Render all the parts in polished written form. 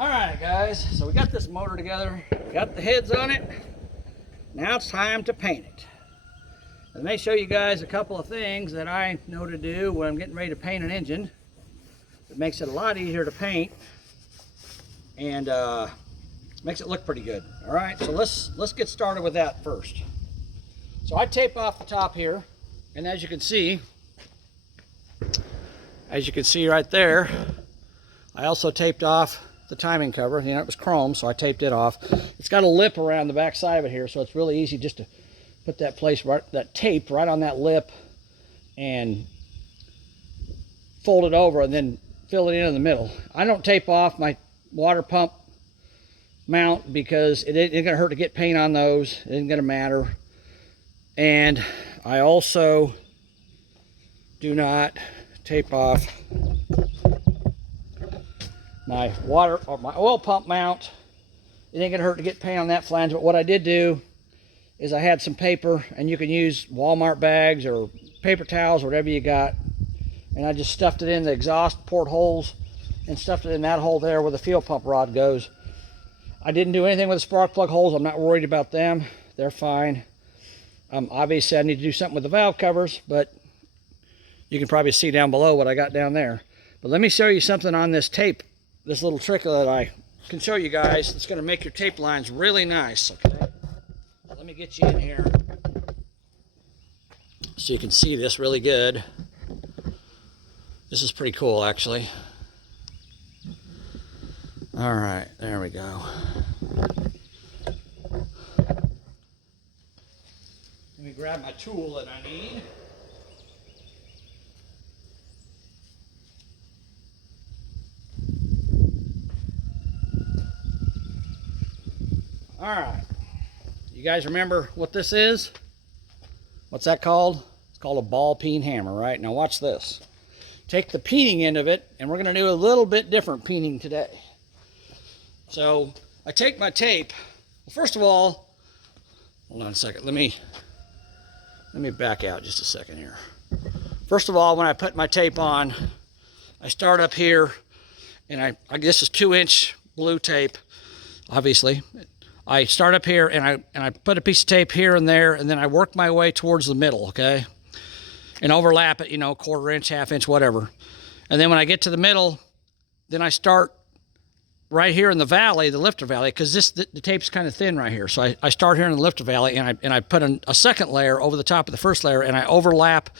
All right, guys, so we got this motor together, got the heads on it. Now it's time to paint it. Let me show you guys a couple of things that I know to do when I'm getting ready to paint an engine. It makes it a lot easier to paint and makes it look pretty good. All right, so let's get started with that first. So I tape off the top here, and as you can see right there, I also taped off the timing cover. You know, it was chrome, so I taped it off. It's got a lip around the back side of it here, so it's really easy just to put that tape right on that lip and fold it over and then fill it in the middle. I don't tape off my water pump mount because it ain't gonna hurt to get paint on those. It ain't gonna matter. And I also do not tape off my water or my oil pump mount. It ain't gonna hurt to get paint on that flange, but what I did do is I had some paper, and you can use Walmart bags or paper towels or whatever you got, and I just stuffed it in the exhaust port holes and stuffed it in that hole there where the fuel pump rod goes. I didn't do anything with the spark plug holes. I'm not worried about them. They're fine. Obviously I need to do something with the valve covers, but you can probably see down below what I got down there. But let me show you something on this tape, this little trick that I can show you guys. It's going to make your tape lines really nice. Okay, let me get you in here so you can see this really good. This is pretty cool, actually. All right, there we go. Let me grab my tool that I need. All right, you guys remember what this is? What's that called? It's called a ball peen hammer, right? Now watch this. Take the peening end of it, and we're gonna do a little bit different peening today. So I take my tape. Well, first of all, hold on a second. Let me back out just a second here. First of all, when I put my tape on, I start up here, and this is 2-inch blue tape, obviously. I start up here and I put a piece of tape here and there, and then I work my way towards the middle, okay? And overlap it, you know, 1/4 inch, 1/2 inch, whatever. And then when I get to the middle, then I start right here in the valley, the lifter valley, because the tape's kind of thin right here. So I start here in the lifter valley, and I put a second layer over the top of the first layer, and I overlap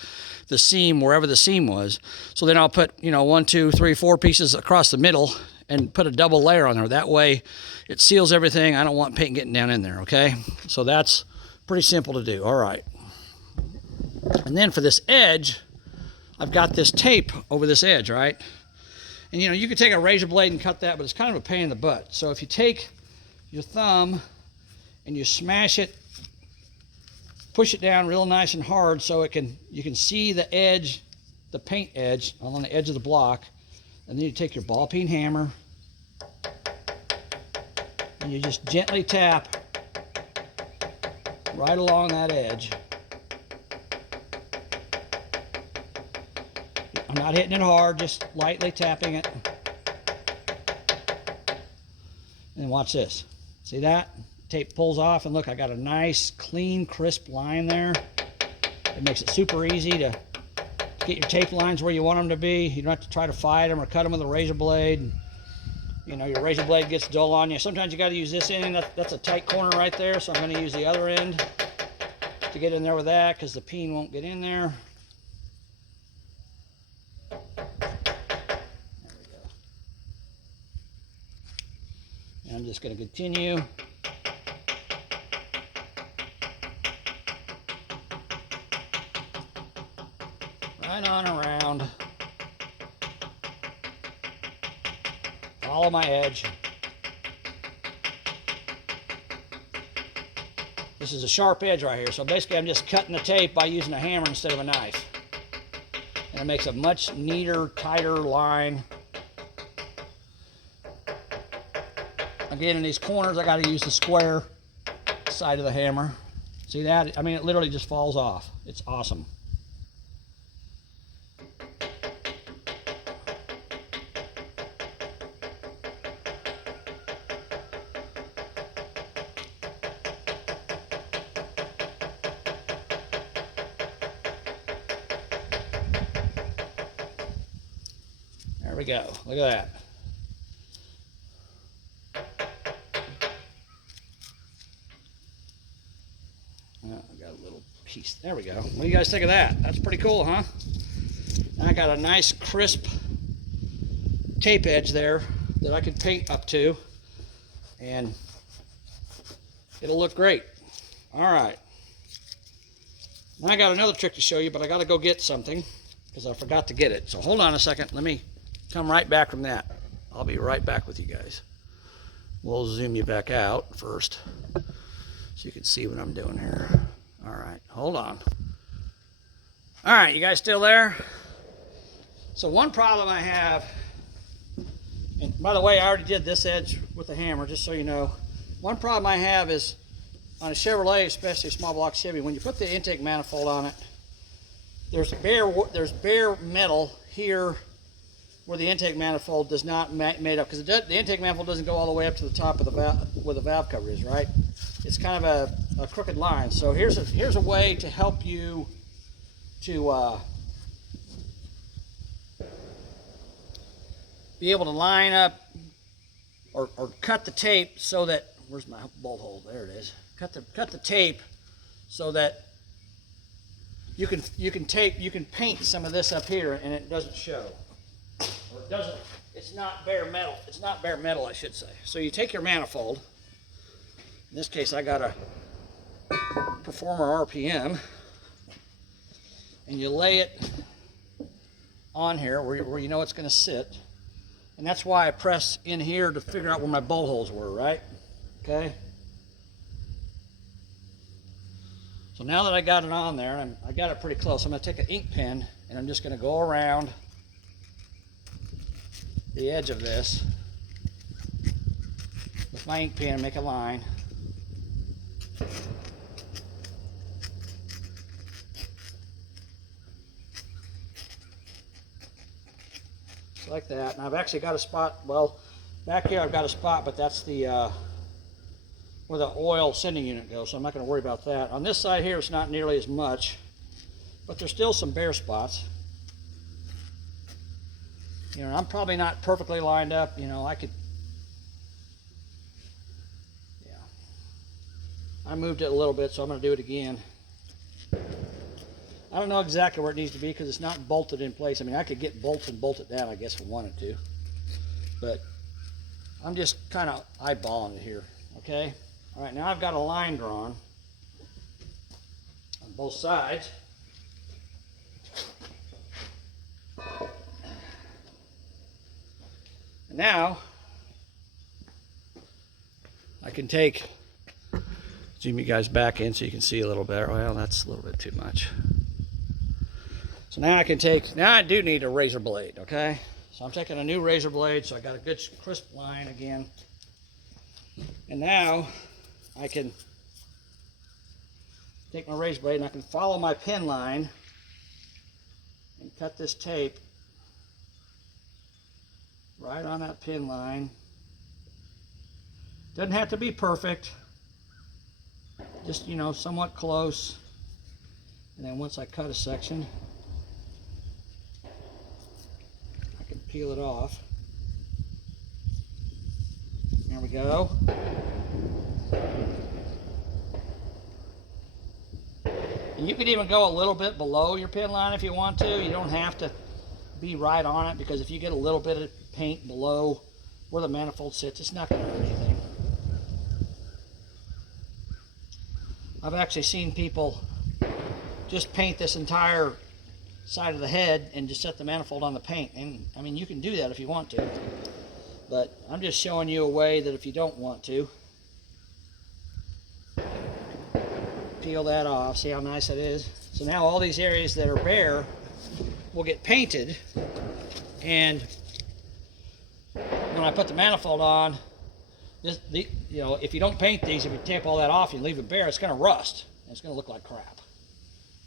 the seam wherever the seam was. So then I'll put, you know, 1, 2, 3, 4 pieces across the middle and put a double layer on there. That way it seals everything. I don't want paint getting down in there, okay? So that's pretty simple to do. All right. And then for this edge, I've got this tape over this edge, right? And you know, you could take a razor blade and cut that, but it's kind of a pain in the butt. So if you take your thumb and you smash it, push it down real nice and hard so you can see the edge, the paint edge on the edge of the block. And then you take your ball peen hammer and you just gently tap right along that edge. I'm not hitting it hard, just lightly tapping it. And watch this. See that? Tape pulls off, and look, I got a nice, clean, crisp line there. It makes it super easy to get your tape lines where you want them to be. You don't have to try to fight them or cut them with a razor blade. You know, your razor blade gets dull on you. Sometimes you got to use this end. That's a tight corner right there, so I'm going to use the other end to get in there with that because the peen won't get in there. There we go. And I'm just going to continue. Right on around. Follow my edge. This is a sharp edge right here, so basically I'm just cutting the tape by using a hammer instead of a knife. And it makes a much neater, tighter line. Again, in these corners, I got to use the square side of the hammer. See that? I mean, it literally just falls off. It's awesome. we go. Look at that. Oh, I got a little piece. There we go. What do you guys think of that? That's pretty cool, huh? And I got a nice crisp tape edge there that I can paint up to, and it'll look great. All right. Now I got another trick to show you, but I got to go get something because I forgot to get it. So hold on a second. Let me come right back from that. I'll be right back with you guys. We'll zoom you back out first so you can see what I'm doing here. All right, hold on. All right, you guys still there? So one problem I have, and by the way, I already did this edge with the hammer, just so you know. One problem I have is on a Chevrolet, especially a small block Chevy, when you put the intake manifold on it, there's bare metal here where the intake manifold does not made up, because the intake manifold doesn't go all the way up to the top of the valve where the valve cover is, right? It's kind of a crooked line. So here's a way to help you to be able to line up or cut the tape so that, where's my bolt hole? There it is. Cut the tape so that you can paint some of this up here and it doesn't show. Or it doesn't, it's not bare metal. It's not bare metal, I should say. So you take your manifold. In this case, I got a Performer RPM, and you lay it on here where you know it's going to sit. And that's why I press in here to figure out where my bolt holes were, right? Okay. So now that I got it on there, I got it pretty close. I'm going to take an ink pen and I'm just going to go around the edge of this with my ink pen and make a line. Just like that. And I've actually got a spot, well, back here I've got a spot, but that's the where the oil sending unit goes, so I'm not going to worry about that. On this side here, it's not nearly as much, but there's still some bare spots. You know, I'm probably not perfectly lined up. You know, I could, yeah. I moved it a little bit, so I'm going to do it again. I don't know exactly where it needs to be because it's not bolted in place. I mean, I could get bolts and bolt it down, I guess, if I wanted to. But I'm just kind of eyeballing it here, okay? All right, now I've got a line drawn on both sides. And now I can zoom you guys back in so you can see a little better. Well, that's a little bit too much. So now now I do need a razor blade, okay? So I'm taking a new razor blade, so I got a good crisp line again. And now I can take my razor blade and I can follow my pin line and cut this tape right on that pin line. Doesn't have to be perfect, just, you know, somewhat close. And then once I cut a section, I can peel it off. There we go. And you could even go a little bit below your pin line if you want to. You don't have to be right on it, because if you get a little bit of paint below where the manifold sits, it's not going to hurt anything. I've actually seen people just paint this entire side of the head and just set the manifold on the paint. And I mean, you can do that if you want to, but I'm just showing you a way that if you don't want to, peel that off. See how nice it is? So now all these areas that are bare will get painted, and when I put the manifold on, you know, if you don't paint these, if you tape all that off and leave it bare, it's going to rust and it's going to look like crap.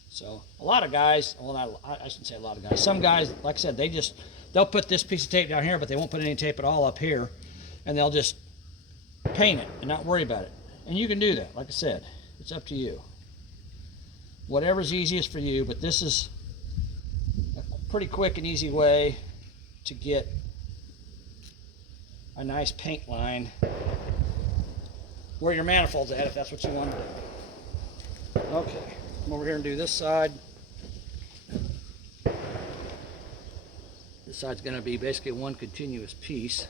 So a lot of guys, well, I shouldn't say a lot of guys, some guys, like I said, they'll put this piece of tape down here, but they won't put any tape at all up here, and they'll just paint it and not worry about it. And you can do that. Like I said, it's up to you. Whatever's easiest for you, but this is a pretty quick and easy way to get a nice paint line where your manifold's at, if that's what you want to do. Okay, come over here and do this side. This side's going to be basically one continuous piece.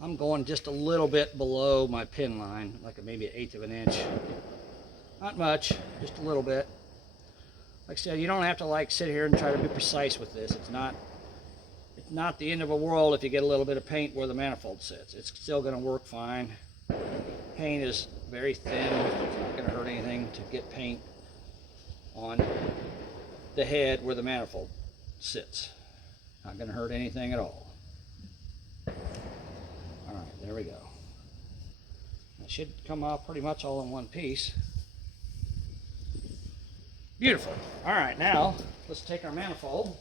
I'm going just a little bit below my pin line, like maybe an 1/8 of an inch. Not much, just a little bit. Like I said, you don't have to like sit here and try to be precise with this. It's not the end of the world if you get a little bit of paint where the manifold sits. It's still going to work fine. Paint is very thin. It's not going to hurt anything to get paint on the head where the manifold sits. Not going to hurt anything at all. Alright, there we go. It should come out pretty much all in one piece. Beautiful. Alright, now let's take our manifold.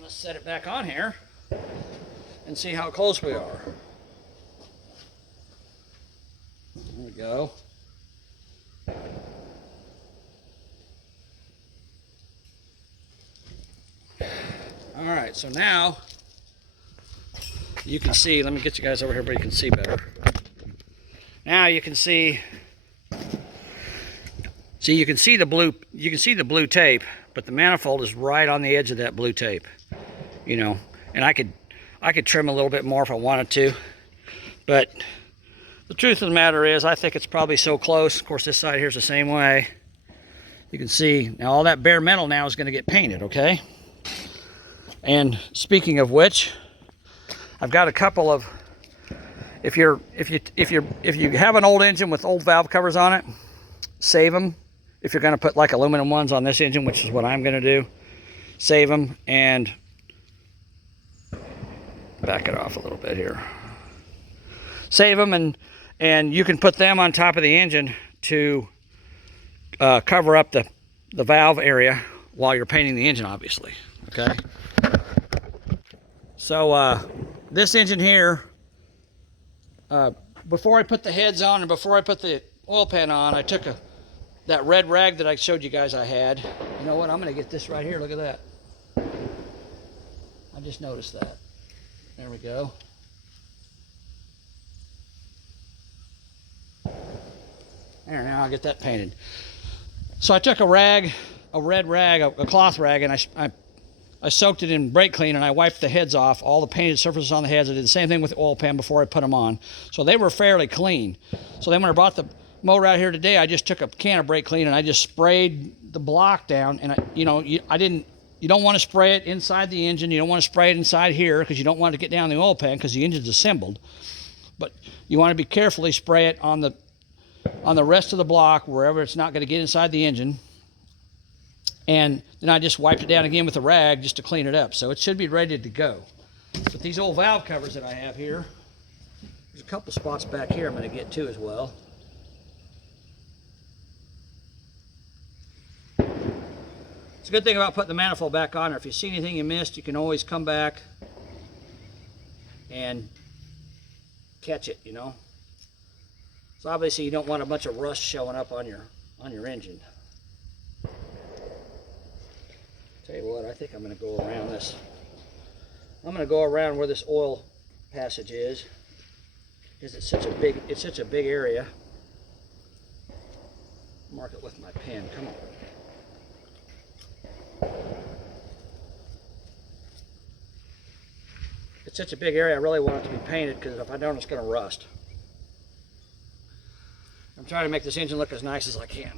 Let's set it back on here and see how close we are. There we go. Alright, so now you can see, let me get you guys over here where you can see better. Now you can see you can see the blue tape, but the manifold is right on the edge of that blue tape. You know, and I could trim a little bit more if I wanted to, but the truth of the matter is I think it's probably so close. Of course, this side here's the same way. You can see now all that bare metal now is going to get painted, okay? And speaking of which, I've got a couple of, if you have an old engine with old valve covers on it, save them. If you're going to put like aluminum ones on this engine, which is what I'm going to do, save them and back it off a little bit here. Save them and you can put them on top of the engine to cover up the valve area while you're painting the engine, obviously. Okay. So this engine here, before I put the heads on and before I put the oil pan on, I took that red rag that I showed you guys I had. You know what? I'm going to get this right here. Look at that. I just noticed that. There we go. There, now I'll get that painted. So I took a rag, a red rag, a cloth rag, and I soaked it in brake clean and I wiped the heads off, all the painted surfaces on the heads. I did the same thing with the oil pan before I put them on. So they were fairly clean. So then when I brought the motor out here today, I just took a can of brake clean and I just sprayed the block down. And you don't want to spray it inside the engine. You don't want to spray it inside here because you don't want it to get down the oil pan because the engine's assembled. But you want to be carefully spray it on the rest of the block, wherever it's not going to get inside the engine. And then I just wiped it down again with a rag just to clean it up. So it should be ready to go. But these old valve covers that I have here, there's a couple spots back here I'm going to get to as well. It's a good thing about putting the manifold back on there. If you see anything you missed, you can always come back and catch it, you know. So obviously you don't want a bunch of rust showing up on your engine. Tell you what, I think I'm going to go around this. I'm going to go around where this oil passage is because it's such a big area. Mark it with my pen. Come on. It's such a big area, I really want it to be painted because if I don't, it's going to rust. I'm trying to make this engine look as nice as I can.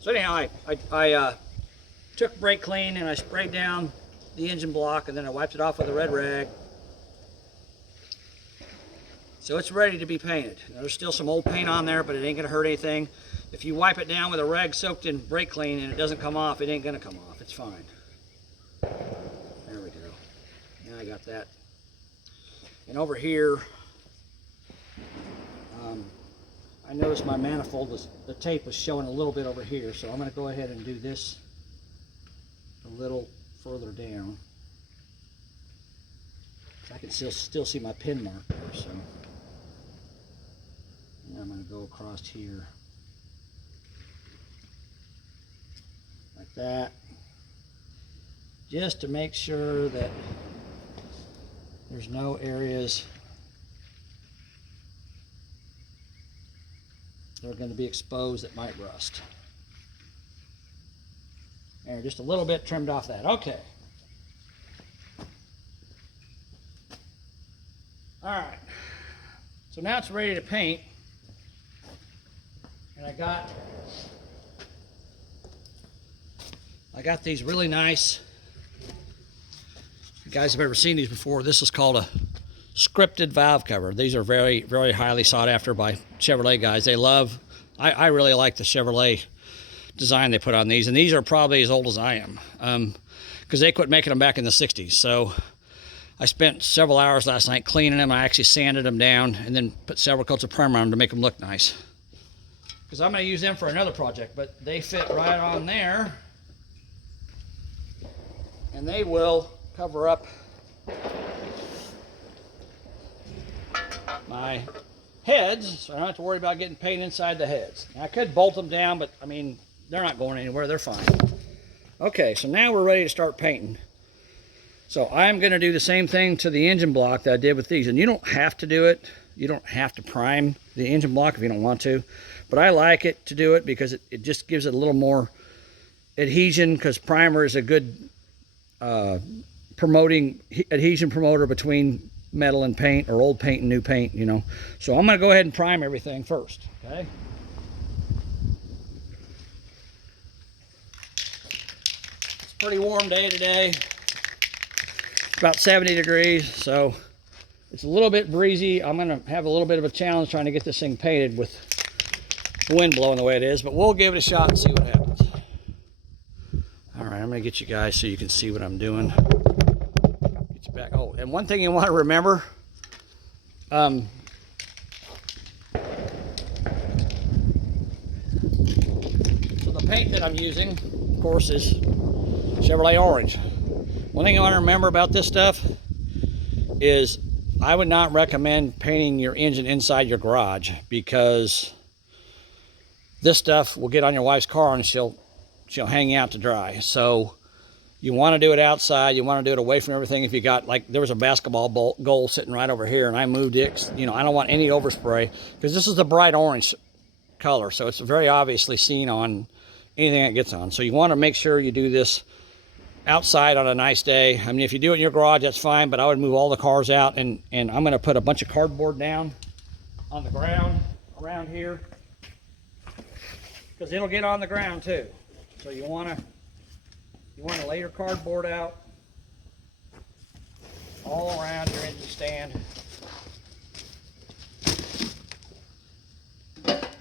So anyhow, I took brake clean and I sprayed down the engine block and then I wiped it off with a red rag. So it's ready to be painted. There's still some old paint on there, but it ain't going to hurt anything. If you wipe it down with a rag soaked in brake clean and it doesn't come off, it ain't gonna come off. It's fine. There we go. Now I got that. And over here, I noticed my manifold the tape was showing a little bit over here, so I'm gonna go ahead and do this a little further down. I can still see my pin mark there, so. And I'm gonna go across here. Like that, just to make sure that there's no areas that are going to be exposed that might rust. And just a little bit trimmed off that. Okay. All right. So now it's ready to paint. And I got these really nice, you guys have ever seen these before, this is called a scripted valve cover. These are very, very highly sought after by Chevrolet guys. They love, I really like the Chevrolet design they put on these, and these are probably as old as I am, because they quit making them back in the 60s. So I spent several hours last night cleaning them. I actually sanded them down and then put several coats of primer on them to make them look nice, because I'm going to use them for another project, but they fit right on there. And they will cover up my heads, so I don't have to worry about getting paint inside the heads. Now, I could bolt them down, but I mean, they're not going anywhere, they're fine. Okay, so now we're ready to start painting. So I'm gonna do the same thing to the engine block that I did with these, and you don't have to do it. You don't have to prime the engine block if you don't want to, but I like it to do it because it just gives it a little more adhesion, because primer is a good adhesion promoter between metal and paint, or old paint and new paint, you know. So I'm going to go ahead and prime everything first, okay? It's a pretty warm day today. It's about 70 degrees, so it's a little bit breezy. I'm going to have a little bit of a challenge trying to get this thing painted with the wind blowing the way it is, but we'll give it a shot and see what happens. All right, I'm gonna get you guys so you can see what I'm doing. Get you back. Oh, and one thing you want to remember, so the paint that I'm using, of course, is Chevrolet Orange. One thing you want to remember about this stuff is I would not recommend painting your engine inside your garage, because this stuff will get on your wife's car and she'll hang out to dry. So you want to do it outside. You want to do it away from everything. If you got, like, there was a basketball goal sitting right over here, and I moved it. You know, I don't want any overspray, because this is the bright orange color, so it's very obviously seen on anything that gets on. So you want to make sure you do this outside on a nice day. I mean, if you do it in your garage, that's fine, but I would move all the cars out, and I'm going to put a bunch of cardboard down on the ground around here, because it'll get on the ground too. So you want to lay your cardboard out all around your engine stand,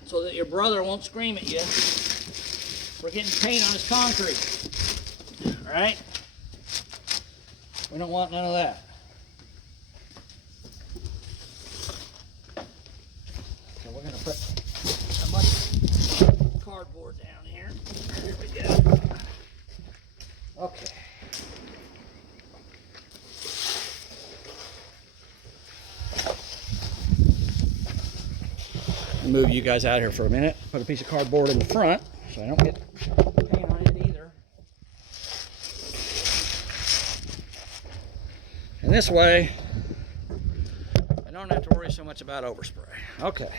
so that your brother won't scream at you for getting paint on his concrete. All right? We don't want none of that. So we're going to put a bunch of cardboard down here. Here we go. Okay. I'll move you guys out here for a minute. Put a piece of cardboard in the front so I don't get paint on it either. And this way, I don't have to worry so much about overspray. Okay.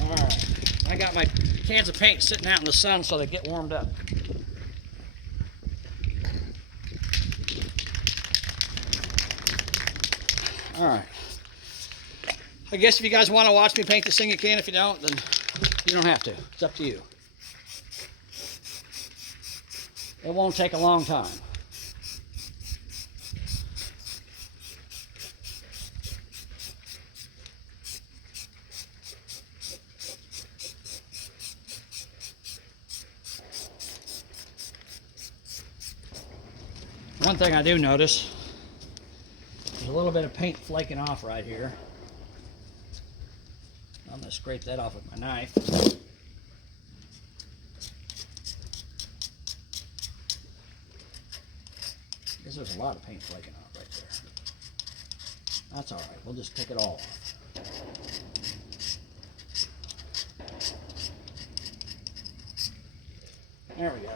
Alright, I got my cans of paint sitting out in the sun so they get warmed up. Alright. I guess if you guys want to watch me paint this thing, you can. If you don't, then you don't have to. It's up to you. It won't take a long time. One thing I do notice, there's a little bit of paint flaking off right here. I'm going to scrape that off with my knife. Because there's a lot of paint flaking off right there. That's all right. We'll just pick it all off. There we go.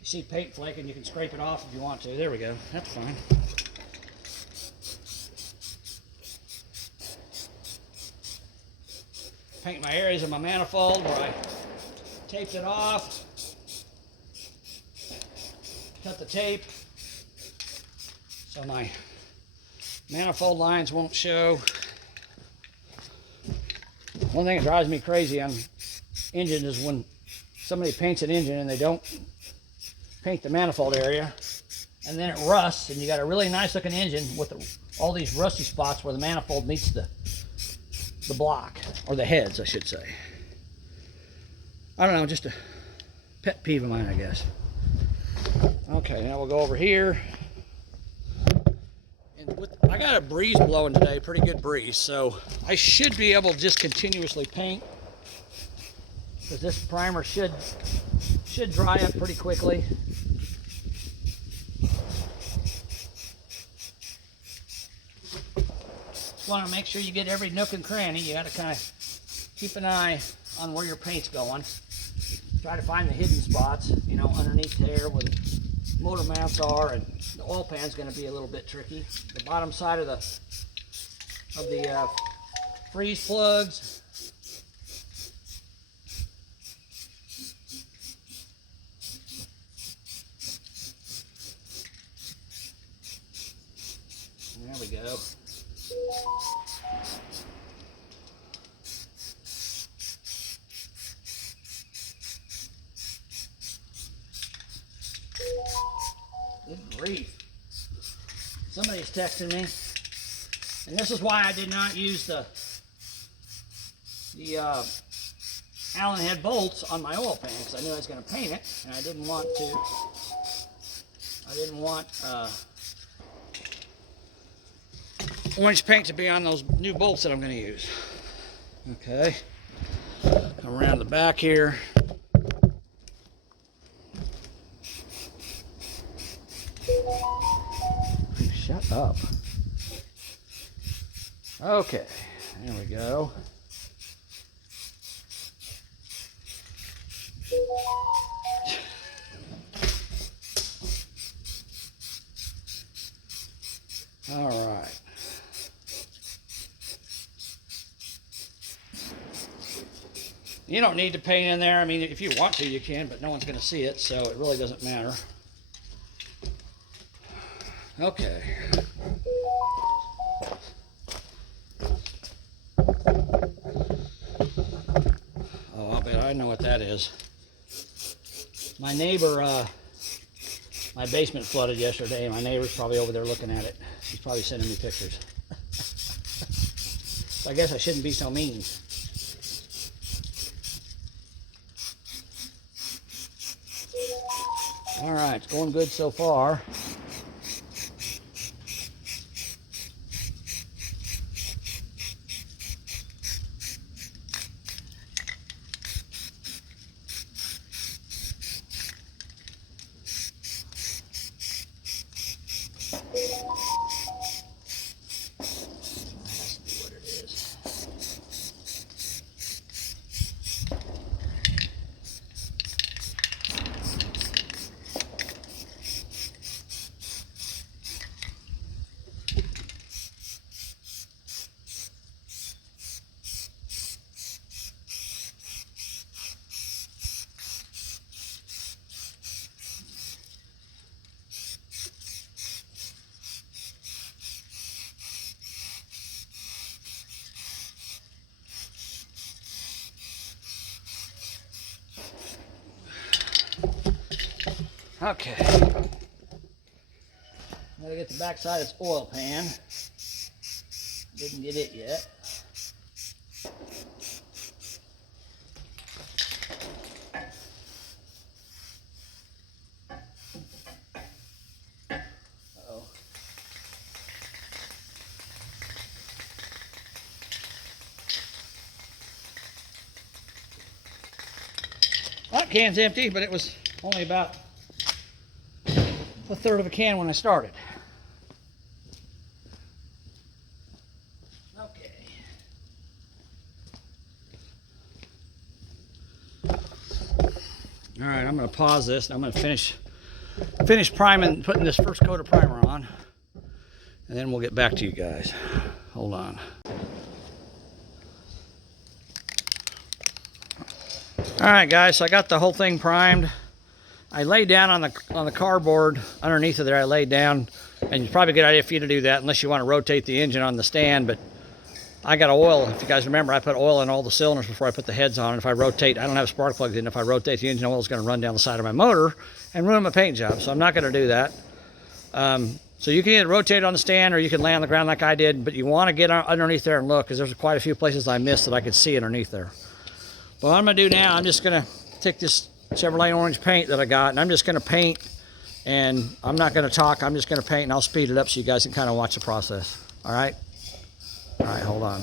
You see paint flaking, you can scrape it off if you want to. There we go. That's fine. Paint my areas of my manifold where I taped it off. Cut the tape so my manifold lines won't show. One thing that drives me crazy on engine is when somebody paints an engine and they don't paint the manifold area, and then it rusts, and you got a really nice looking engine with all these rusty spots where the manifold meets the block, or the heads, I should say. I don't know, just a pet peeve of mine, I guess. Okay, now we'll go over here. And I got a breeze blowing today, pretty good breeze, so I should be able to just continuously paint, because this primer should dry up pretty quickly. Just want to make sure you get every nook and cranny. You got to kind of keep an eye on where your paint's going. Try to find the hidden spots, you know, underneath there where the motor mounts are, and the oil pan's going to be a little bit tricky. The bottom side of the freeze plugs. There we go. Good grief. Somebody's texting me. And this is why I did not use the Allen head bolts on my oil pan, because I knew I was going to paint it, and I didn't want orange paint to be on those new bolts that I'm going to use. Okay. Come around the back here. Shut up. Okay, there we go. All right. You don't need to paint in there. I mean, if you want to, you can, but no one's going to see it, so it really doesn't matter. Okay. Oh, I bet I know what that is. My neighbor, my basement flooded yesterday, and my neighbor's probably over there looking at it. He's probably sending me pictures. So I guess I shouldn't be so mean. All right, it's going good so far. Okay. Gotta get the back side of this oil pan. Didn't get it yet. can's empty, but it was only about a third of a can when I started. Okay. All right, I'm going to pause this and I'm going to finish priming, putting this first coat of primer on, and then we'll get back to you guys. Hold on. All right, guys, so I got the whole thing primed. I laid down on the cardboard underneath of there. I laid down, and it's probably a good idea for you to do that unless you want to rotate the engine on the stand. But I got oil. If you guys remember, I put oil in all the cylinders before I put the heads on. And if I rotate, I don't have spark plugs in. If I rotate, the engine oil is going to run down the side of my motor and ruin my paint job. So I'm not going to do that. So you can either rotate it on the stand or you can lay on the ground like I did. But you want to get underneath there and look, because there's quite a few places I missed that I could see underneath there. But what I'm going to do now, I'm just going to take this Chevrolet orange paint that I got, and I'm just going to paint, and I'm not going to talk. I'm just going to paint, and I'll speed it up so you guys can kind of watch the process. All right? All right, hold on.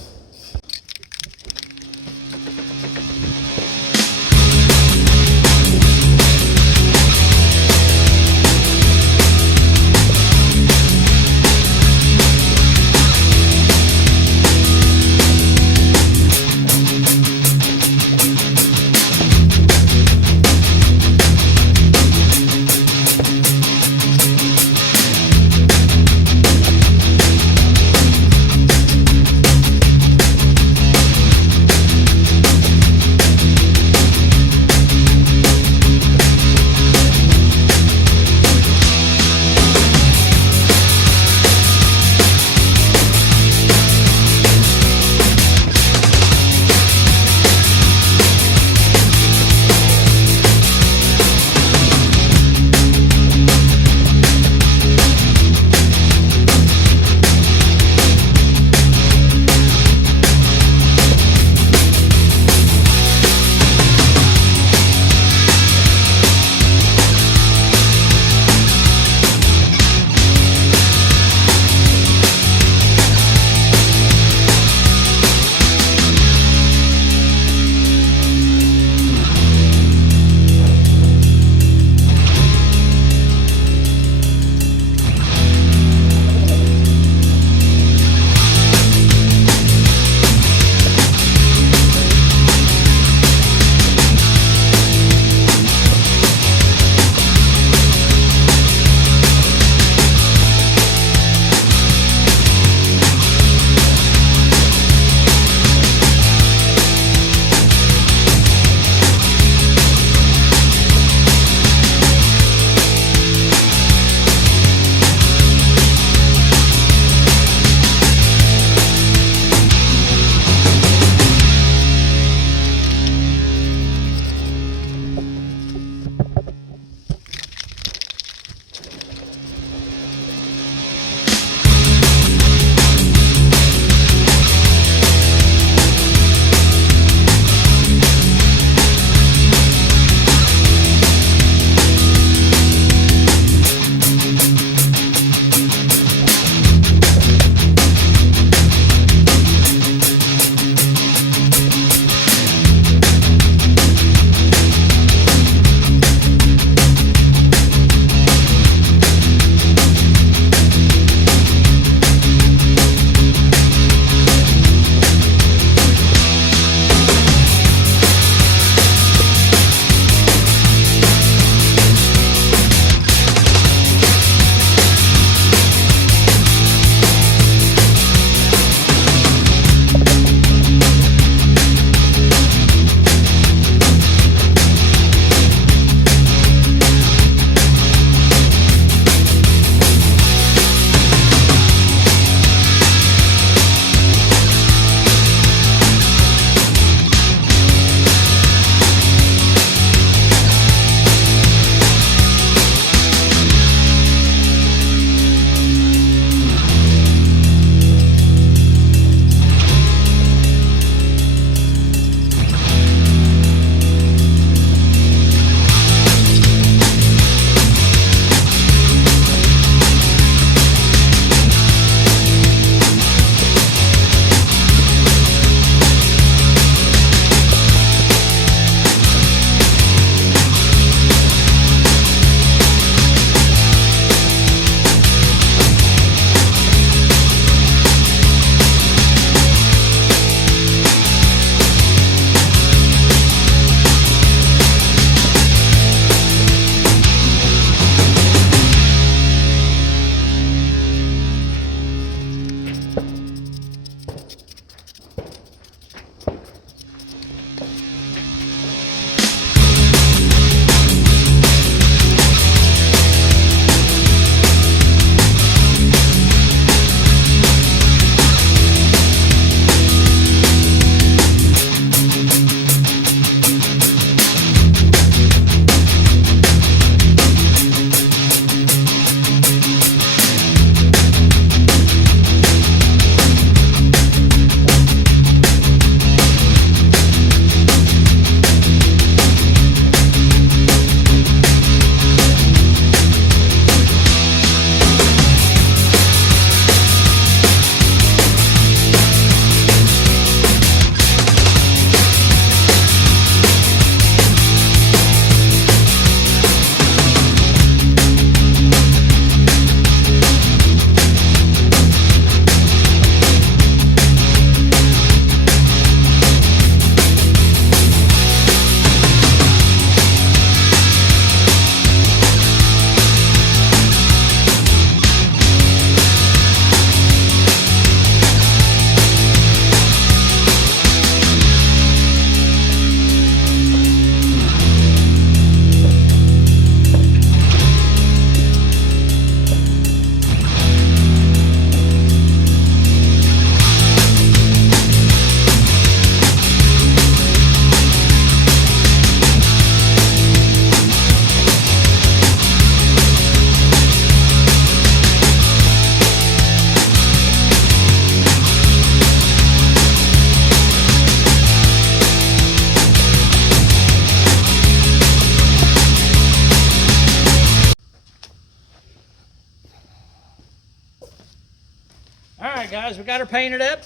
All right, guys, we got her painted up.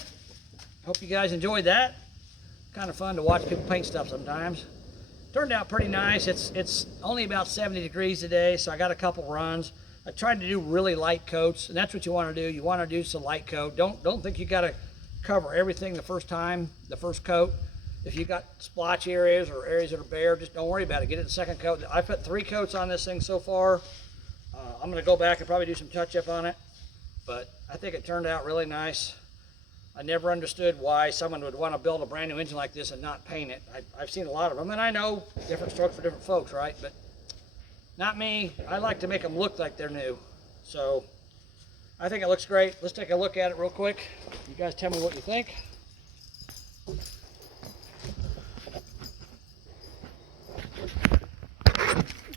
Hope you guys enjoyed that. Kind of fun to watch people paint stuff sometimes. Turned out pretty nice. It's only about 70 degrees today, so I got a couple runs. I tried to do really light coats, and that's what you want to do. You want to do some light coat. Don't think you got to cover everything the first time, the first coat. If you got splotch areas or areas that are bare, just don't worry about it. Get it the second coat. I put 3 coats on this thing so far. I'm going to go back and probably do some touch-up on it, but I think it turned out really nice. I never understood why someone would want to build a brand new engine like this and not paint it. I've seen a lot of them, and I know different strokes for different folks, right? But not me. I like to make them look like they're new. So I think it looks great. Let's take a look at it real quick. You guys tell me what you think.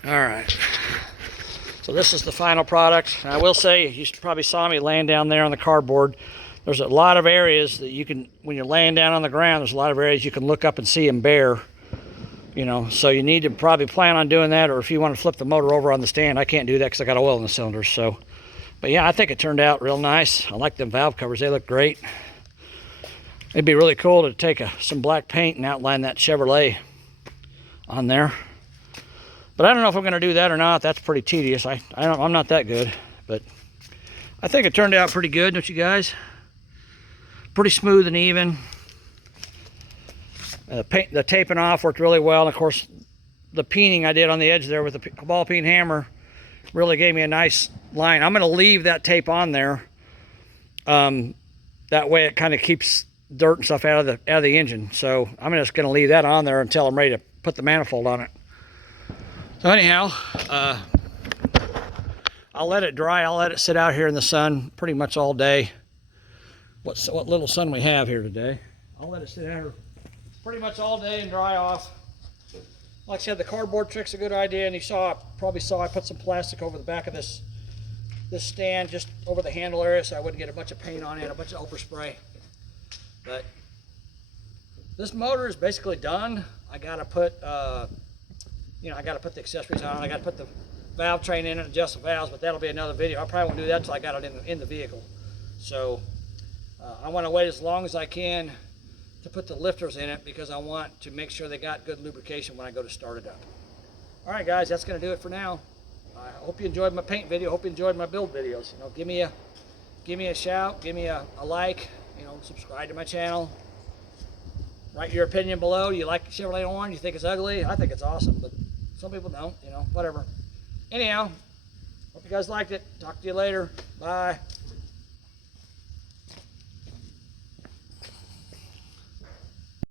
All right. So this is the final product. And I will say, you probably saw me laying down there on the cardboard. There's a lot of areas that you can, when you're laying down on the ground, there's a lot of areas you can look up and see them bare. You know, so you need to probably plan on doing that, or if you want to flip the motor over on the stand, I can't do that because I got oil in the cylinders. So, but yeah, I think it turned out real nice. I like them valve covers. They look great. It'd be really cool to take some black paint and outline that Chevrolet on there. But I don't know if I'm going to do that or not. That's pretty tedious. I'm not that good, but I think it turned out pretty good, don't you guys? Pretty smooth and even. The taping off worked really well. And of course, the peening I did on the edge there with the ball peen hammer really gave me a nice line. I'm going to leave that tape on there. That way it kind of keeps dirt and stuff out of the engine. So I'm just going to leave that on there until I'm ready to put the manifold on it. So anyhow, I'll let it dry. I'll let it sit out here in the sun pretty much all day. What little sun we have here today. I'll let it sit out here pretty much all day and dry off. Like I said, the cardboard trick's a good idea, and probably saw I put some plastic over the back of this stand, just over the handle area, so I wouldn't get a bunch of paint on it, a bunch of overspray. But this motor is basically done. I gotta put I gotta put the accessories on. I gotta put the valve train in and adjust the valves, but that'll be another video. I probably won't do that until I got it in the vehicle. So I want to wait as long as I can to put the lifters in it, because I want to make sure they got good lubrication when I go to start it up. All right, guys, that's going to do it for now. I hope you enjoyed my paint video. Hope you enjoyed my build videos. You know, give me a shout, give me a like. You know, subscribe to my channel. Write your opinion below. You like Chevrolet orange? You think it's ugly? I think it's awesome, but some people don't. You know, whatever. Anyhow, hope you guys liked it. Talk to you later. Bye.